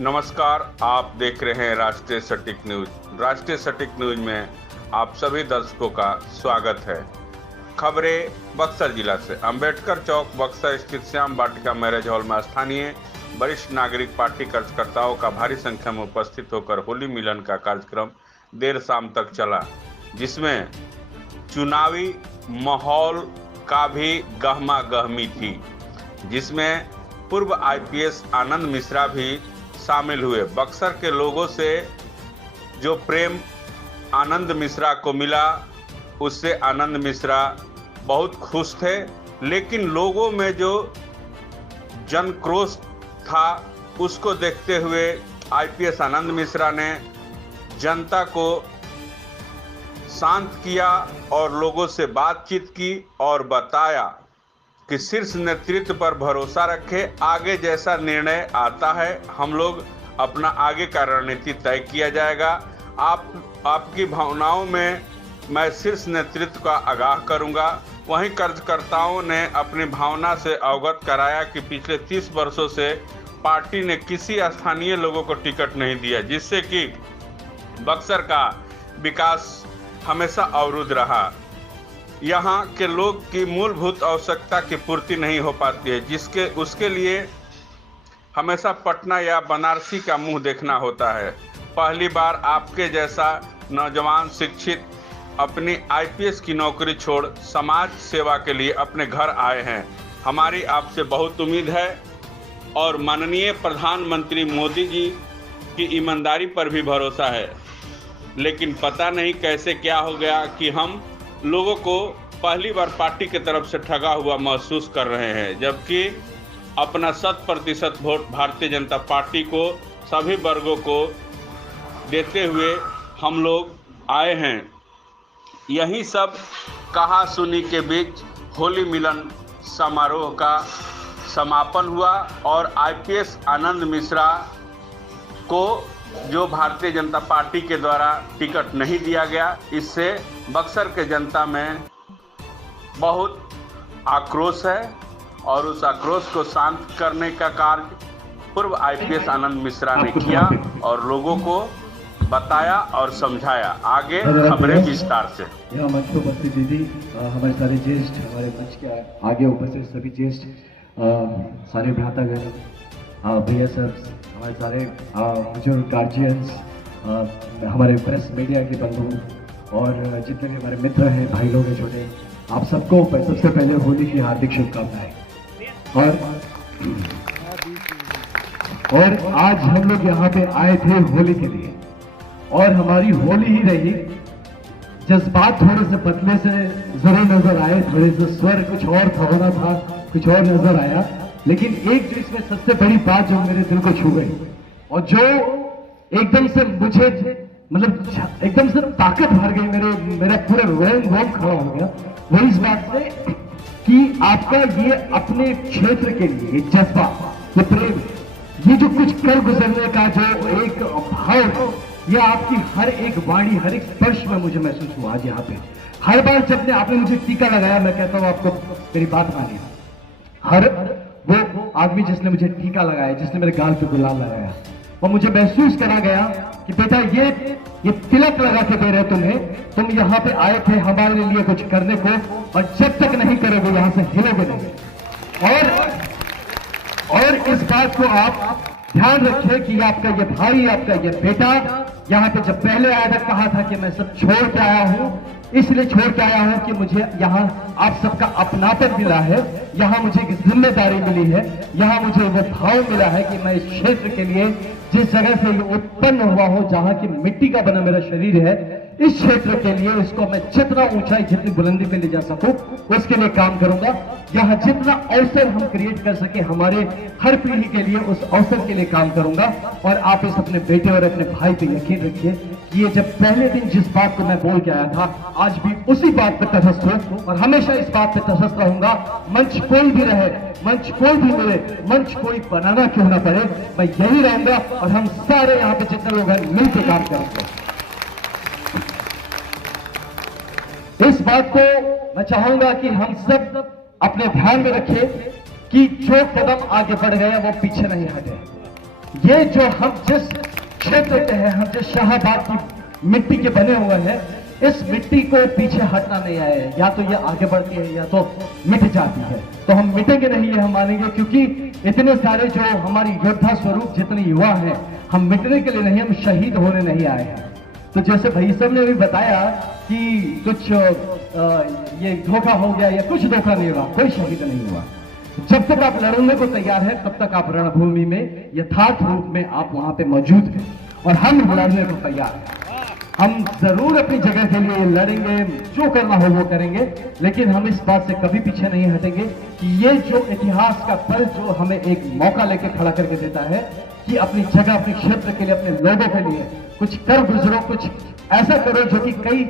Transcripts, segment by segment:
नमस्कार, आप देख रहे हैं राष्ट्रीय सटीक न्यूज। राष्ट्रीय सटीक न्यूज में आप सभी दर्शकों का स्वागत है। खबरें बक्सर जिला से। अंबेडकर चौक बक्सर स्थित श्याम वाटिका मैरिज हॉल में स्थानीय वरिष्ठ नागरिक पार्टी कार्यकर्ताओं का भारी संख्या में उपस्थित होकर होली मिलन का कार्यक्रम देर शाम तक चला, जिसमें चुनावी माहौल का भी गहमा गहमी थी, जिसमें पूर्व आईपीएस आनंद मिश्रा भी शामिल हुए। बक्सर के लोगों से जो प्रेम आनंद मिश्रा को मिला, उससे आनंद मिश्रा बहुत खुश थे, लेकिन लोगों में जो जनक्रोश था उसको देखते हुए आईपीएस आनंद मिश्रा ने जनता को शांत किया और लोगों से बातचीत की और बताया कि शीर्ष नेतृत्व पर भरोसा रखे, आगे जैसा निर्णय आता है हम लोग अपना आगे का रणनीति तय किया जाएगा। आपकी भावनाओं में मैं शीर्ष नेतृत्व का आगाह करूंगा। वहीं कार्यकर्ताओं ने अपनी भावना से अवगत कराया कि पिछले 30 वर्षों से पार्टी ने किसी स्थानीय लोगों को टिकट नहीं दिया, जिससे कि बक्सर का विकास हमेशा अवरुद्ध रहा। यहाँ के लोग की मूलभूत आवश्यकता की पूर्ति नहीं हो पाती है, उसके लिए हमेशा पटना या बनारसी का मुंह देखना होता है। पहली बार आपके जैसा नौजवान शिक्षित अपनी आईपीएस की नौकरी छोड़ समाज सेवा के लिए अपने घर आए हैं। हमारी आपसे बहुत उम्मीद है और माननीय प्रधानमंत्री मोदी जी की ईमानदारी पर भी भरोसा है, लेकिन पता नहीं कैसे क्या हो गया कि हम लोगों को पहली बार पार्टी की तरफ से ठगा हुआ महसूस कर रहे हैं, जबकि अपना 100% वोट भारतीय जनता पार्टी को सभी वर्गों को देते हुए हम लोग आए हैं। यही सब कहा सुनी के बीच होली मिलन समारोह का समापन हुआ और आईपीएस आनंद मिश्रा को जो भारतीय जनता पार्टी के द्वारा टिकट नहीं दिया गया, इससे बक्सर के जनता में बहुत आक्रोश है और उस आक्रोश को शांत करने का कार्य पूर्व आईपीएस आनंद मिश्रा ने किया और लोगों को बताया और समझाया। आगे खबरें विस्तार से। यहाँ मंच पर उपस्थित दीदी, हमारे सारे ज्येष्ठ, हमारे मंच के आगे उपस्थित सभी ज्येष्ठ, सारे भ्रातागण, भैया सर, हमारे सारे बुजुर्ग गार्जियंस, हमारे प्रेस मीडिया के बंधु और जितने भी हमारे मित्र हैं, भाई लोग हैं छोटे, आप सबको सबसे पहले होली की हार्दिक शुभकामनाएं। और आज हम लोग यहाँ पे आए थे होली के लिए और हमारी होली ही रही। जज्बात थोड़े से बदले से जरूर नजर आए, थोड़े से स्वर कुछ और होना था, कुछ और नजर आया, लेकिन एक जो इसमें सबसे बड़ी बात जो मेरे दिल को छू गई और जो एकदम से मुझे मतलब एकदम से ताकत भर गई, मेरा पूरा रोम खड़ा हो गया, वो इस बात से कि आपका ये अपने क्षेत्र के लिए जज्बा, ये प्रेम, ये जो कुछ कर गुजरने का जो एक भाव, ये आपकी हर एक वाणी, हर एक स्पर्श में मुझे महसूस हुआ आज यहाँ पे। हर बार जब आपने मुझे टीका लगाया, मैं कहता हूँ आपको मेरी बात मानिए, हर वो आदमी जिसने मुझे टीका लगाया, जिसने मेरे गाल पे गुलाल लगाया, और मुझे महसूस करा गया कि बेटा ये तिलक लगा के दे रहे तुम्हें, तुम यहाँ पे आए थे हमारे लिए कुछ करने को, और जब तक नहीं करोगे यहाँ से हिलोगे नहीं। और इस बात को आप ध्यान रखिए कि आपका ये भाई, आपका ये बेटा यहाँ पे जब पहले आया था, कहा था कि मैं सब छोड़ के आया हूँ, इसलिए छोड़ के आया हूँ कि मुझे यहाँ आप सबका अपनापन मिला है, यहाँ मुझे एक जिम्मेदारी मिली है, यहाँ मुझे वो भाव मिला है कि मैं इस क्षेत्र के लिए, जिस जगह से ये उत्पन्न हुआ हो, जहाँ की मिट्टी का बना मेरा शरीर है, इस क्षेत्र के लिए इसको मैं जितना ऊंचाई, जितनी बुलंदी पे ले जा सकूं उसके लिए काम करूंगा। यहाँ जितना अवसर हम क्रिएट कर सके हमारे हर पीढ़ी के लिए, उस अवसर के लिए काम करूंगा। और आप इस अपने बेटे और अपने भाई पे यकीन रखिए कि ये जब पहले दिन जिस बात को मैं बोल के आया था, आज भी उसी बात पे तटस्थ हूं और हमेशा इस बात पे तटस्थ रहूंगा। मंच कोई भी रहे, मंच कोई भी मिले, मंच कोई बनाना क्यों ना पड़े, मैं यही रहूंगा और हम सारे यहाँ पे जितने लोग हैं मिलकर काम करेंगे। इस बात को मैं चाहूंगा कि हम सब अपने ध्यान में रखें कि जो कदम आगे बढ़ गए वो पीछे नहीं हटे। ये जो हम जिस क्षेत्र के हैं, हम जिस शाहबाद की मिट्टी के बने हुए हैं, इस मिट्टी को पीछे हटना नहीं आए। या तो ये आगे बढ़ती है या तो मिट जाती है। तो हम मिटेंगे नहीं, ये हम मानेंगे, क्योंकि इतने सारे जो हमारी योद्धा स्वरूप जितने युवा हैं, हम मिटने के लिए नहीं, हम शहीद होने नहीं आए हैं। तो जैसे भाई साहब ने भी बताया कि कुछ ये धोखा हो गया, या कुछ धोखा नहीं हुआ, कोई शहीद नहीं हुआ। जब तक आप लड़ने को तैयार है, तब तक आप रणभूमि में यथार्थ रूप में आप वहां पे मौजूद हैं, और हम लड़ने को तैयार हैं। हम जरूर अपनी जगह के लिए लड़ेंगे, जो करना हो वो करेंगे, लेकिन हम इस बात से कभी पीछे नहीं हटेंगे कि ये जो इतिहास का पल जो हमें एक मौका लेके खड़ा करके देता है कि अपनी जगह, अपने क्षेत्र के लिए, अपने लोगों के लिए कुछ कर गुजरो, कुछ ऐसा करो जो कि कई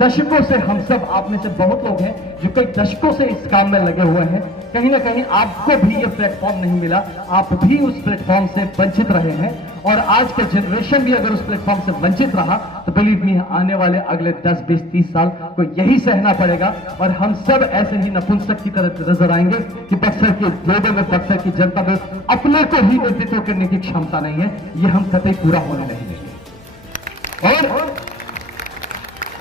दशकों से, हम सब आप में से बहुत लोग हैं जो कई दशकों से इस काम में लगे हुए हैं, कहीं ना कहीं आपको भी ये प्लेटफॉर्म नहीं मिला, आप भी उस प्लेटफॉर्म से वंचित रहे हैं, और आज का जनरेशन भी अगर उस प्लेटफॉर्म से वंचित रहा तो बिलीव मी, आने वाले अगले 10, 20, 30 साल को यही सहना पड़ेगा, और हम सब ऐसे ही नपुंसक की तरह नजर आएंगे कि बक्सर के लोगों में, बक्सर की जनता में अपने को ही नेतृत्व करने की क्षमता नहीं है। ये हम कतई पूरा होने नहीं देंगे। और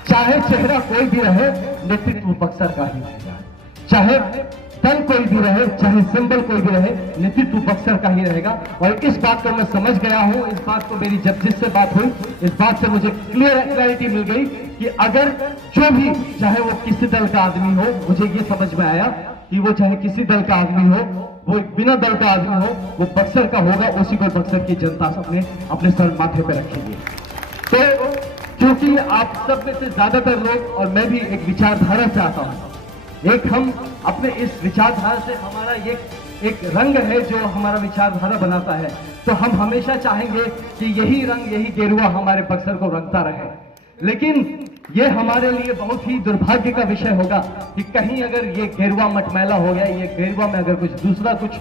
चाहे चेहरा कोई भी रहे, नेतृत्व बक्सर का ही रहेगा। चाहे दल कोई भी रहे, चाहे सिंबल कोई भी रहे, नेतृत्व बक्सर का ही रहेगा। और इस बात को मैं समझ गया हूं, इस बात को मेरी जब जिससे बात हुई, इस बात से मुझे क्लैरिटी मिल गई कि अगर जो भी, चाहे वो किसी दल का आदमी हो, मुझे ये समझ में आया कि वो चाहे किसी दल का आदमी हो, वो बिना दल का आदमी हो, वो बक्सर का होगा, उसी को बक्सर की जनता अपने सर माथे पे रखेगी। तो क्योंकि आप सब में से ज्यादातर लोग, और मैं भी एक विचारधारा से आता हूं, एक हम अपने इस विचारधारा से, हमारा ये एक रंग है जो हमारा विचारधारा बनाता है, तो हम हमेशा चाहेंगे कि यही रंग, यही गेरुआ हमारे बक्सर को रंगता रहे। लेकिन ये हमारे लिए बहुत ही दुर्भाग्य का विषय होगा कि कहीं अगर ये गेरुआ मटमैला हो गया, ये गेरुआ में अगर कुछ दूसरा कुछ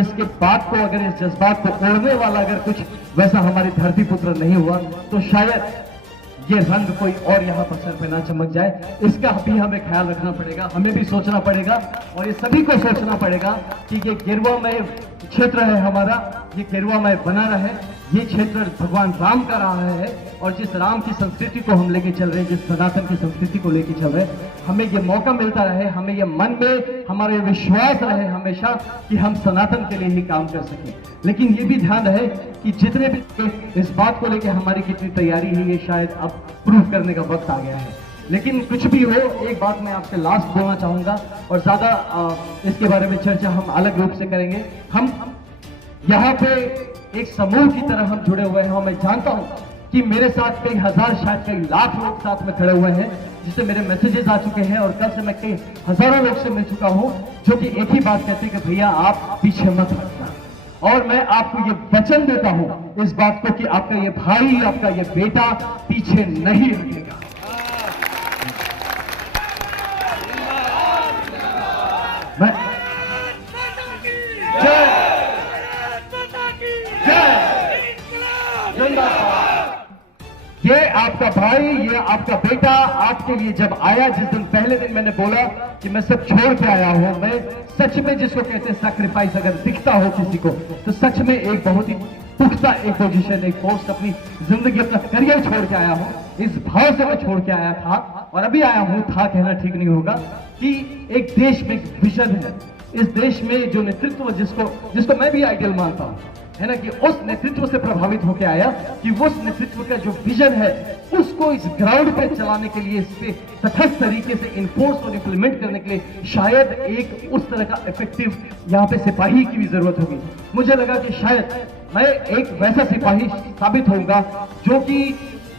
इसके बात को, अगर इस जज्बात को ओढ़ने वाला अगर कुछ वैसा हमारी धरती पुत्र नहीं हुआ, तो शायद ये रंग कोई और यहाँ पर सर पे ना चमक जाए। इसका भी हमें ख्याल रखना पड़ेगा, हमें भी सोचना पड़ेगा, और ये सभी को सोचना पड़ेगा कि ये गेरुआमय क्षेत्र है हमारा, ये गेरुआमय बना रहे। ये क्षेत्र भगवान राम का रहा है, और जिस राम की संस्कृति को हम लेके चल रहे हैं, जिस सनातन की संस्कृति को लेके चल रहे हैं, हमें ये मौका मिलता रहे, हमें ये मन में हमारे विश्वास रहे हमेशा कि हम सनातन के लिए ही काम कर सकें। लेकिन ये भी ध्यान रहे कि जितने भी इस बात को लेके हमारी कितनी तैयारी है, ये शायद अब प्रूव करने का वक्त आ गया है। लेकिन कुछ भी हो, एक बात मैं आपसे लास्ट बोलना चाहूंगा, और ज्यादा इसके बारे में चर्चा हम अलग रूप से करेंगे। हम यहाँ पे एक समूह की तरह हम जुड़े हुए हैं, और मैं जानता हूं कि मेरे साथ कई हजार, शायद कई लाख लोग साथ में खड़े हुए हैं, जिससे मेरे मैसेजेस आ चुके हैं, और कल से मैं कई हजारों लोग से मिल चुका हूं जो कि एक ही बात कहते हैं कि भैया आप पीछे मत हटना। और मैं आपको ये वचन देता हूं इस बात को कि आपका ये भाई, आपका ये बेटा पीछे नहीं हटेगा। मैं ये आपका भाई, ये आपका बेटा आपके लिए जब आया, जिस दिन पहले दिन मैंने बोला कि मैं सब छोड़ के आया हूं, मैं सच में जिसको कहते हैं सैक्रिफाइस अगर दिखता हो किसी को, तो सच में एक बहुत ही पुख्ता एक पोजीशन, एक पोस्ट, अपनी जिंदगी, अपना करियर छोड़ के आया हूं। इस भाव से मैं छोड़ के आया था, और अभी आया हूं, था कहना ठीक नहीं होगा, कि एक देश में एक विजन है, इस देश में जो नेतृत्व जिसको मैं भी आइडियल मानता हूं, है ना, कि उस नेतृत्व से प्रभावित होकर आया, कि उस नेतृत्व का जो विजन है उसको इस ग्राउंड पे चलाने के लिए, इस पे तटस्थ तरीके से इन्फोर्स और इंप्लीमेंट करने के लिए शायद एक उस तरह का इफेक्टिव यहाँ पे सिपाही की भी जरूरत होगी। मुझे लगा कि शायद मैं एक वैसा सिपाही साबित होऊंगा जो कि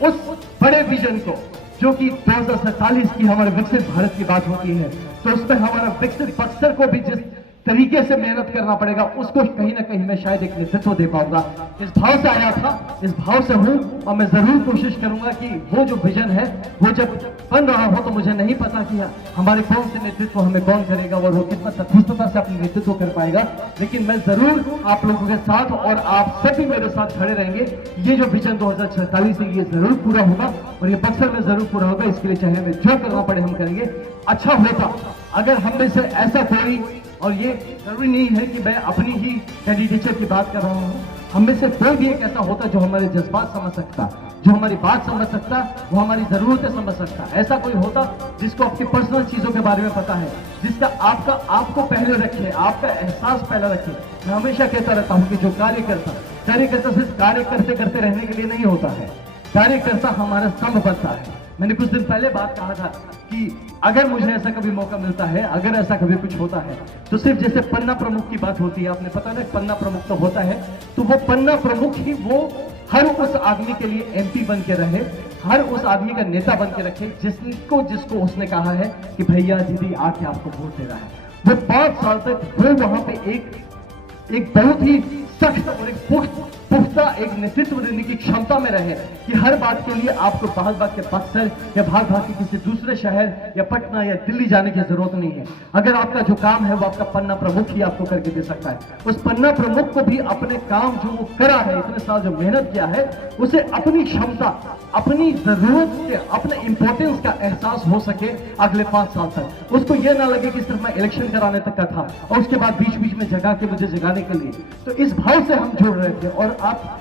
उस बड़े विजन को, जो कि 2047 की हमारे विकसित भारत की बात होती है, तो उसमें हमारा विकसित बक्सर को भी जिस तरीके से मेहनत करना पड़ेगा, उसको कहीं ना कहीं मैं शायद एक नेतृत्व दे पाऊंगा। इस भाव से आया था, इस भाव से हूं, और मैं जरूर कोशिश करूंगा कि वो जो विजन है वो जब बन रहा हो, तो मुझे नहीं पता कि हमारे कौन से नेतृत्व हमें कौन करेगा और वो कितना तटस्थता से अपने नेतृत्व कर पाएगा, लेकिन मैं जरूर आप लोगों के साथ, और आप सभी मेरे साथ खड़े रहेंगे। ये जो विजन 2046 है, ये जरूर पूरा होगा, और ये बक्सर में जरूर पूरा होगा। इसके लिए चाहे हमें जो करना पड़े हम करेंगे। अच्छा होता अगर हम में से ऐसा कोई, और ये जरूरी नहीं है कि मैं अपनी ही कैंडिडेचर की बात कर रहा हूँ, हम में से कोई भी एक ऐसा होता जो हमारे जज्बात समझ सकता, जो हमारी बात समझ सकता, वो हमारी जरूरतें समझ सकता। ऐसा कोई होता जिसको आपकी पर्सनल चीजों के बारे में पता है, जिसका आपको पहले रखे, आपका एहसास पहले रखे। मैं हमेशा कहता रहता हूं कि जो कार्यकर्ता सिर्फ कार्य करते करते रहने के लिए नहीं होता है, कार्यकर्ता हमारा स्तंभ बनता है। मैंने कुछ दिन पहले बात कहा था कि अगर मुझे ऐसा कभी मौका मिलता है, अगर ऐसा कभी कुछ होता है, तो सिर्फ जैसे पन्ना प्रमुख की बात होती है, आपने पता ना पन्ना प्रमुख तो होता है, तो वो पन्ना प्रमुख ही वो हर उस आदमी के लिए एमपी बन के रहे, हर उस आदमी का नेता बन के रखे जिसको उसने कहा है कि भैया दीदी आके आपको वोट दे रहा है। वो 5 साल तक वो वहां पे एक बहुत ही सख्त और एक पुख्ता एक नेतृत्व देने की क्षमता में रहे कि हर बात के लिए आपको भाग के बक्सर या भाग के किसी दूसरे शहर या पटना या दिल्ली जाने की जरूरत नहीं है। अगर आपका जो काम है वो आपका पन्ना प्रमुख ही आपको करके दे सकता है। उस पन्ना प्रमुख को भी अपने काम जो वो करा है, इतने साल जो मेहनत किया है, उसे अपनी क्षमता, अपनी जरूरत के, अपने इंपॉर्टेंस का एहसास हो सके अगले 5 साल तक। उसको यह ना लगे कि सिर्फ मैं इलेक्शन कराने तक का था और उसके बाद बीच बीच में जगा के मुझे जगाने के लिए। तो इस भाव से हम जुड़ रहे थे और आप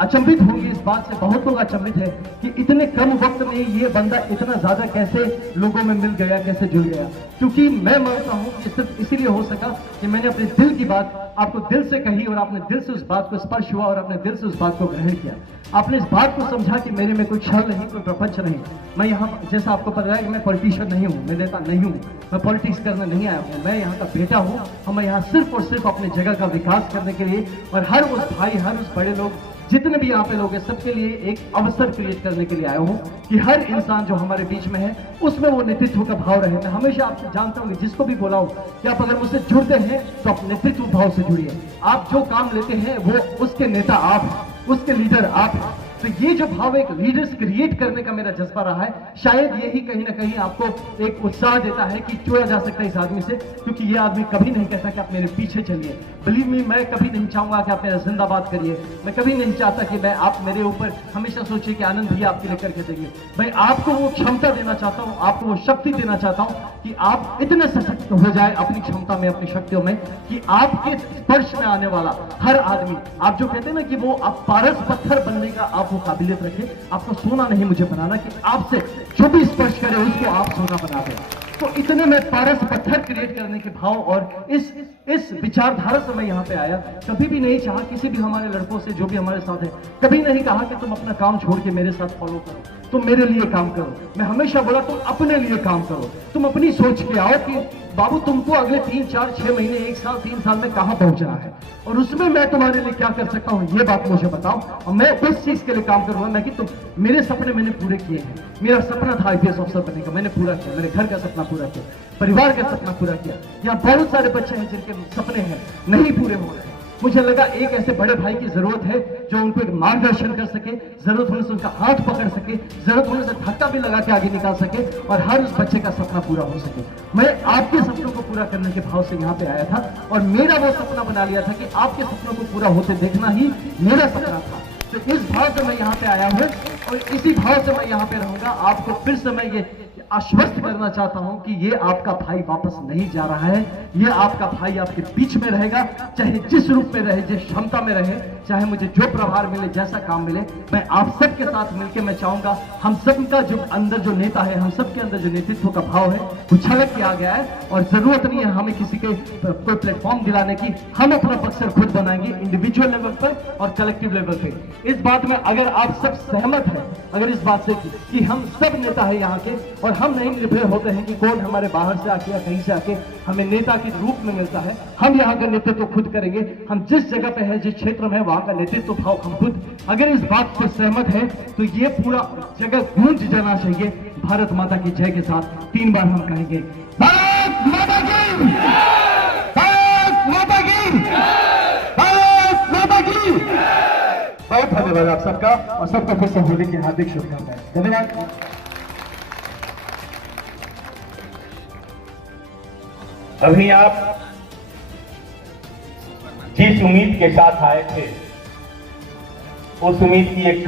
अचंभित होंगे इस बात से, बहुत लोग अचंभित है कि इतने कम वक्त में ये बंदा इतना ज्यादा कैसे लोगों में मिल गया, कैसे जुड़ गया। क्योंकि मैं मानता हूं कि सिर्फ इसीलिए हो सका कि मैंने अपने दिल की बात आपको दिल से कही और आपने दिल से उस बात को स्पर्श हुआ और अपने दिल से उस बात को ग्रहण किया। आपने इस बात को समझा कि मेरे में कोई छल नहीं, कोई प्रपंच नहीं। मैं यहाँ, जैसा आपको पता है कि मैं पॉलिटिशियन नहीं हूँ, मैं नेता नहीं हूँ, मैं पॉलिटिक्स करने नहीं आया हूँ, मैं यहाँ का बेटा हूँ। और मैं यहाँ सिर्फ और सिर्फ अपने जगह का विकास करने के लिए और हर उस भाई, हर उस बड़े लोग, जितने भी यहाँ पे लोग हैं, सबके लिए एक अवसर क्रिएट करने के लिए आया हूँ कि हर इंसान जो हमारे बीच में है उसमें वो नेतृत्व का भाव रहे। मैं हमेशा आपसे जानता हूँ कि जिसको भी बोला हो कि आप अगर मुझसे जुड़ते हैं तो आप नेतृत्व भाव से जुड़िए। आप जो काम लेते हैं वो उसके नेता आप हैं, उसके लीडर आप हैं। तो ये जो भाव एक लीडर्स क्रिएट करने का मेरा जज्बा रहा है, शायद यही कहीं ना कहीं आपको एक उत्साह देता है कि जुड़ा जा सकता है इस आदमी से। क्योंकि ये आदमी कभी नहीं कहता कि आप मेरे पीछे चलिए। बिलीव मी, मैं कभी नहीं चाहूंगा कि आप मेरा जिंदाबाद करिए। मैं कभी नहीं चाहता कि मैं आप मेरे ऊपर हमेशा सोचिए कि आनंद भैया आपके लिए करके देंगे। मैं आपको वो क्षमता देना चाहता हूँ, आपको वो शक्ति देना चाहता हूँ कि आप इतने सशक्त हो जाए अपनी क्षमता में, अपनी शक्तियों में, कि आपके स्पर्श में आने वाला हर आदमी, आप जो कहते हैं ना कि वो आप पारस पत्थर बनने का आप वो काबिलियत रखे। आपको सोना नहीं मुझे बनाना कि आपसे जो भी स्पर्श करे उसको आप सोना बना दें। तो इतने में पारस पत्थर क्रिएट करने के भाव और इस विचारधारा से मैं यहाँ पे आया। कभी भी नहीं चाहा किसी भी हमारे लड़कों से जो भी हमारे साथ है, कभी नहीं कहा कि तुम अपना काम छोड़ के मेरे साथ फॉलो करो, तुम मेरे लिए काम करो। मैं हमेशा बोला तुम अपने लिए काम करो, तुम अपनी सोच के आओ कि बाबू तुमको अगले 3, 4, 6 महीने, 1 साल, 3 साल में कहां पहुंचना है और उसमें मैं तुम्हारे लिए क्या कर सकता हूं, ये बात मुझे बताओ और मैं उस चीज के लिए काम करूंगा। मैं कि तुम मेरे सपने मैंने पूरे किए हैं। मेरा सपना था आईपीएस अफसर बनने का, मैंने पूरा किया। मेरे घर का सपना पूरा किया, परिवार का सपना पूरा किया। यहाँ बहुत सारे बच्चे हैं जिनके सपने हैं नहीं पूरे हो रहे हैं। मुझे लगा एक ऐसे बड़े भाई की जरूरत है जो उनको एक मार्गदर्शन कर सके, जरूरत होने से उनका हाथ पकड़ सके, जरूरत होने से धक्का भी लगा के आगे निकाल सके और हर उस बच्चे का सपना पूरा हो सके। मैं आपके सपनों को पूरा करने के भाव से यहाँ पे आया था और मेरा वो सपना बना लिया था कि आपके सपनों को पूरा होते देखना ही मेरा सपना था। तो इस भाव से मैं यहाँ पे आया हूँ और इसी भाव से मैं यहाँ पे रहूंगा। आपको फिर से मैं ये आश्वस्त करना चाहता हूं कि ये आपका भाई वापस नहीं जा रहा है। ये आपका भाई आपके बीच में रहेगा, चाहे जिस रूप में रहे, जिस क्षमता में रहे, चाहे मुझे जो प्रभार मिले, जैसा काम मिले। मैं आप सबके साथ मिलकर मैं चाहूंगा, हम सबका जो अंदर जो नेता है, हम सबके अंदर जो नेतृत्व का भाव है वो छलक के आ गया है और जरूरत नहीं है हमें किसी के कोई प्लेटफॉर्म दिलाने की। हम अपना बक्सर खुद बनाएंगे इंडिविजुअल लेवल पर और कलेक्टिव लेवल पे। इस बात में अगर आप सब सहमत हैं, अगर इस बात से कि हम सब नेता है यहाँ के और हम नहीं निर्भर होते हैं कि कौन हमारे बाहर से आके या कहीं से आके हमें नेता के रूप में मिलता है, हम यहाँ का नेतृत्व खुद करेंगे। हम जिस जगह पे है, जिस क्षेत्र में है, वहां का नेतृत्व भाव हम खुद। अगर इस बात पर सहमत है तो ये पूरा जगह गूंज जाना चाहिए भारत माता की जय के साथ। 3 बार हम कहेंगे भारत माता की, भारत माता की, भारत माता की। बहुत धन्यवाद आप सबका और सबका फिर से होली की हार्दिक शुभकामनाएं। धन्यवाद। अभी आप जिस उम्मीद के साथ आए थे उस उम्मीद की एक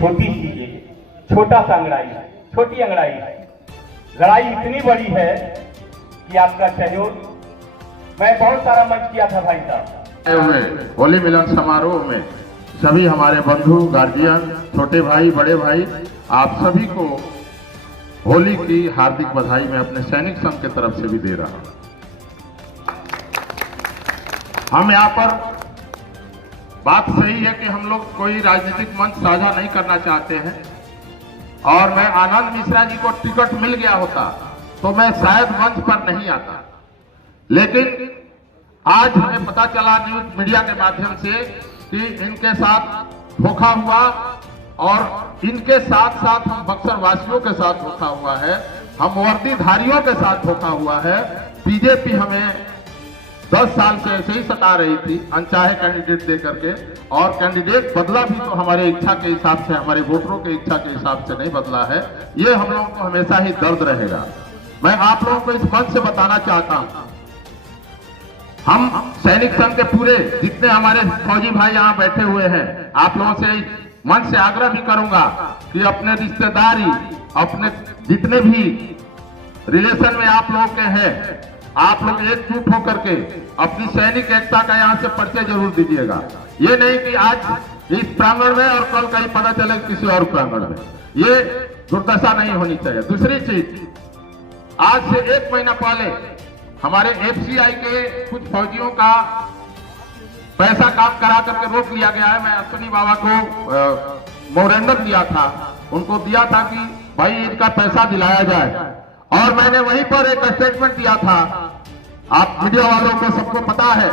छोटा सा अंगड़ाई है, छोटी अंगड़ाई है। लड़ाई इतनी बड़ी है कि आपका सहयोग, मैं बहुत सारा मंच किया था भाई साहब। होली मिलन समारोह में सभी हमारे बंधु, गार्जियन, छोटे भाई, बड़े भाई, आप सभी को होली की हार्दिक बधाई मैं अपने सैनिक संघ की तरफ से भी दे रहा हूं। हम यहाँ पर बात सही है कि हम लोग कोई राजनीतिक मंच साझा नहीं करना चाहते हैं, और मैं आनंद मिश्रा जी को टिकट मिल गया होता तो मैं शायद मंच पर नहीं आता, लेकिन आज हमें पता चला न्यूज मीडिया के माध्यम से कि इनके साथ धोखा हुआ, और इनके साथ साथ हम बक्सर वासियों के साथ धोखा हुआ है, हम वर्दीधारियों के साथ धोखा हुआ है। बीजेपी हमें 10 साल से ऐसे ही सता रही थी अनचाहे कैंडिडेट दे करके, और कैंडिडेट बदला भी तो हमारे इच्छा के हिसाब से, हमारे वोटरों के इच्छा के हिसाब से नहीं बदला है। ये हम लोगों को हमेशा ही दर्द रहेगा। मैं आप लोगों को इस मंच से बताना चाहता हूं, हम सैनिक संघ के पूरे जितने हमारे फौजी भाई यहाँ बैठे हुए हैं, आप लोगों से मंच से आग्रह भी करूंगा कि अपने रिश्तेदारी, अपने जितने भी रिलेशन में आप लोगों के हैं, आप लोग एकजुट होकर के अपनी सैनिक एकता का यहाँ से परिचय जरूर दीजिएगा। ये नहीं कि आज इस प्रांगण में और कल कहीं पता चले किसी और प्रांगण में, ये दुर्दशा नहीं होनी चाहिए। दूसरी चीज, आज से 1 महीना पहले हमारे एफसीआई के कुछ फौजियों का पैसा काम करा करके रोक लिया गया है। मैं अश्विनी बाबा को मोरेंडम दिया था, उनको दिया था कि भाई इनका पैसा दिलाया जाए, और मैंने वहीं पर एक स्टेटमेंट दिया था। आप मीडिया वालों को सबको पता है,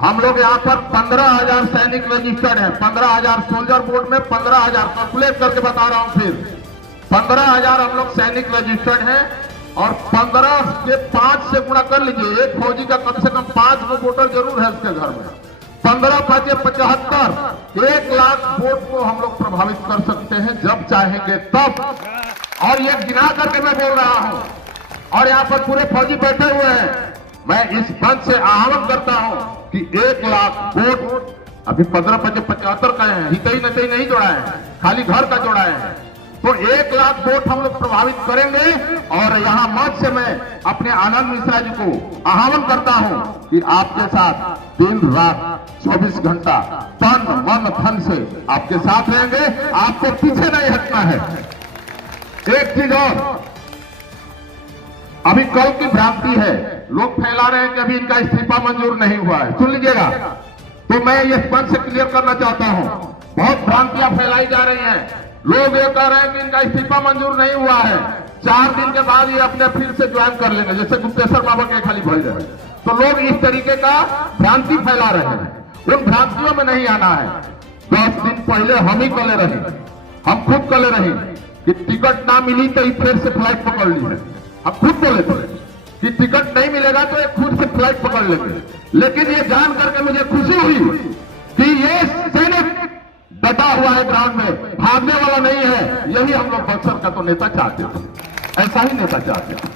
हम लोग यहाँ पर 15,000 सैनिक रजिस्टर्ड हैं, 15,000 सोल्जर बोर्ड में 15,000, कैलकुलेट करके बता रहा हूं, फिर 15,000 हम लोग सैनिक रजिस्टर्ड हैं, और 15 के 5 से गुणा कर लीजिए, एक फौजी का कम से कम 5 वोटर जरूर है उसके घर में। 15 × 5 = 75, 1 लाख वोट को हम लोग प्रभावित कर सकते हैं जब चाहेंगे तब। और ये गिना करके मैं बोल रहा हूं, और यहाँ पर पूरे फौजी बैठे हुए हैं। मैं इस मंच से आह्वान करता हूं कि 1 लाख वोट, अभी 15 × 5 = 75 का है, हितई नतई नहीं जोड़ा है, खाली घर का जोड़ा है, तो 1 लाख वोट हम लोग प्रभावित करेंगे। और यहाँ मंच से मैं अपने आनंद मिश्रा जी को आह्वान करता हूं कि आपके साथ दिन रात 24 घंटा तन मन धन से आपके साथ रहेंगे, आपको पीछे नहीं हटना है। एक चीज और, अभी कल की भ्रांति है, लोग फैला रहे हैं कि अभी इनका इस्तीफा मंजूर नहीं हुआ है। सुन लीजिएगा, तो मैं ये मंच से क्लियर करना चाहता हूं, बहुत भ्रांतियां फैलाई जा रही हैं। लोग ये कह रहे हैं कि इनका इस्तीफा मंजूर नहीं हुआ है, 4 दिन के बाद ये अपने फिर से ज्वाइन कर लेंगे, जैसे गुप्तेश्वर बाबा के खाली भर रहे। तो लोग इस तरीके का भ्रांति फैला रहे हैं, उन भ्रांतियों में नहीं आना है। 10 दिन पहले हम ही कले रहे, हम खुद कले रहे कि टिकट ना मिली तो फिर से फ्लाइट पकड़ ली है। हम खुद बोले थे कि टिकट नहीं मिलेगा तो एक खुद से फ्लाइट पकड़ लेंगे, लेकिन ये जान करके मुझे खुशी हुई कि ये सैनिक डटा हुआ है ग्राउंड में, भागने वाला नहीं है। यही हम लोग बक्सर का तो नेता चाहते थे, ऐसा ही नेता चाहते थे,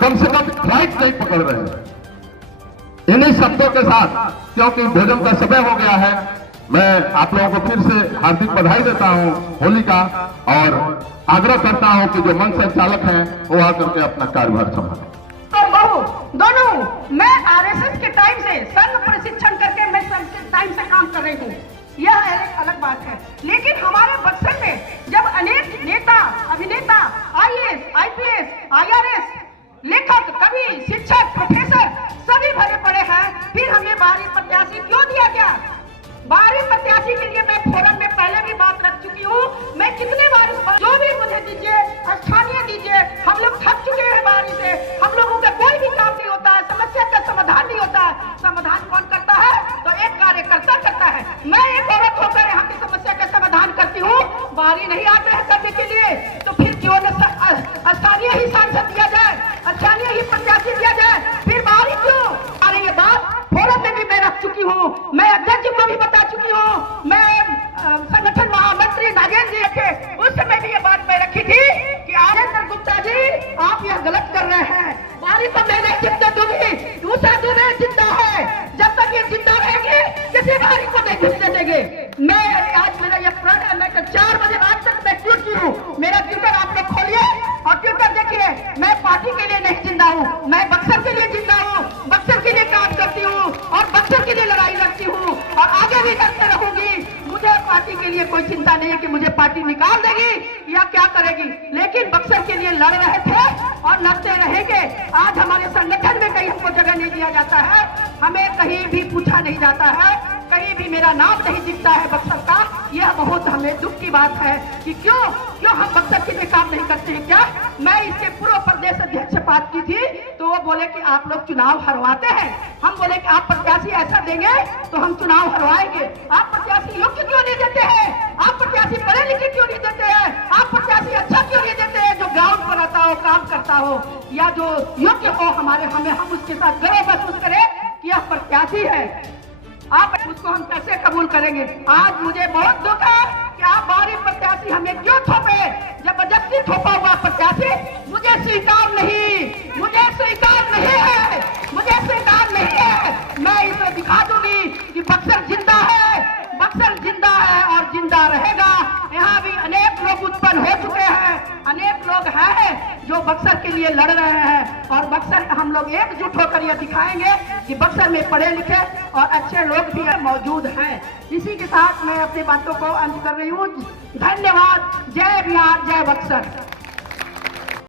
कम से कम फ्लाइट नहीं पकड़ रहे हैं। इन्हीं शब्दों के साथ, क्योंकि भोजन का समय हो गया है, मैं आप लोगों को फिर से हार्दिक बधाई देता हूं होली का, और आग्रह करता हूं कि जो मंच संचालक हैं वो आकर के अपना कार्यभार संभालें। और बहू दोनों, मैं आरएसएस के टाइम से संघ प्रशिक्षण करके मैं संघ के टाइम से काम कर रही हूँ, यह एक अलग बात है। लेकिन हमारे बक्सर में जब अनेक नेता, अभिनेता, आईएएस, आईपीएस, आईआरएस, लेखक, कवि, शिक्षक, प्रोफेसर सभी भरे पड़े हैं, फिर हमें बाहरी प्रत्याशी क्यों दिया गया? बाहरी प्रत्याशी के लिए मैं फोरम में पहले भी बात रख चुकी हूँ। मैं कितने बार, जो भी मुझे दीजिए, स्थानीय दीजिए, हम लोग थक चुके हैं बाहरी से। हम लोगों का कोई भी काम नहीं होता है, समस्या का समाधान नहीं होता है। समाधान कौन करता है? तो एक कार्यकर्ता करता है। मैं एक औरत होकर यहाँ की समस्या का समाधान करती हूँ, बाहरी नहीं आते हैं करने के लिए, तो फिर क्यों न स्थानीय ही सांसद दिया जाए, स्थानीय ही प्रत्याशी दिया जाए, फिर बाहरी क्यों? अरे ये बात फोरम में भी मैं रख चुकी हूँ, मैं अध्यक्ष को भी बता चुकी हूँ, मैं संगठन महामंत्री नागेंद्र जी थे, उस समय भी ये बात मैं रखी थी कि आनंद गुप्ता जी आप यह गलत कर रहे हैं, बारी को मैं नहीं जितना दूंगी, दूसरा दूसरे जिंदा है, जब तक ये जिंदा रहेंगे किसी बारी को नहीं घुसने देंगे। मैं आज मेरा यह प्रण है, मैं 4 बजे रात तक मैं ट्वीट की हूँ, मेरा ट्विटर आप लोग खोलिए और ट्विटर देखिए। मैं पार्टी के लिए नहीं जिंदा हूँ, मैं बक्सर के लिए जिंदा हूँ, बक्सर के लिए काम करती हूँ और बक्सर के लिए लड़ाई लड़ती हूँ और आगे भी करते रहूंगी। मुझे पार्टी के लिए कोई चिंता नहीं है कि मुझे पार्टी निकाल देगी या क्या करेगी, लेकिन बक्सर के लिए लड़ रहे थे और लड़ते रहेंगे। आज हमारे संगठन में कहीं हमको जगह नहीं दिया जाता है, हमें कहीं भी पूछा नहीं जाता है, कहीं भी मेरा नाम नहीं दिखता है बक्सर का। यह बहुत हमें दुख की बात है कि क्यों हम बक्सर के लिए काम नहीं करते हैं क्या। मैं इसके पूर्व प्रदेश अध्यक्ष से बात की थी तो वो बोले कि आप लोग चुनाव हरवाते हैं। हम बोले कि आप प्रत्याशी ऐसा देंगे तो हम चुनाव हरवाएंगे। आप प्रत्याशी योग्य क्यों नहीं देते हैं, आप प्रत्याशी पढ़े लिखे क्यों नहीं देते हैं, आप प्रत्याशी अच्छा क्यों नहीं देते हैं, जो ग्राउंड पर आता हो, काम करता हो या जो योग्य हो हम उसके साथ गर्व महसूस करें कि यह प्रत्याशी है। आप उसको हम कैसे कबूल करेंगे। आज मुझे बहुत दुख है कि आप बाहरी प्रत्याशी हमें क्यों थोपे, जबरदस्ती थोपा हुआ प्रत्याशी मुझे स्वीकार नहीं, मुझे स्वीकार नहीं है, मुझे स्वीकार नहीं है। मैं इसे दिखा दूंगी कि बक्सर जिंदा है, बक्सर जिंदा है और जिंदा रहेगा। यहाँ भी अनेक लोग उत्पन्न हो चुके हैं, अनेक लोग हैं जो बक्सर के लिए लड़ रहे हैं और बक्सर हम लोग एकजुट होकर यह दिखाएंगे कि बक्सर में पढ़े लिखे और अच्छे लोग भी मौजूद हैं। इसी के साथ मैं अपनी बातों को अंत कर रही हूँ। धन्यवाद। जय बिहार, जय बक्सर।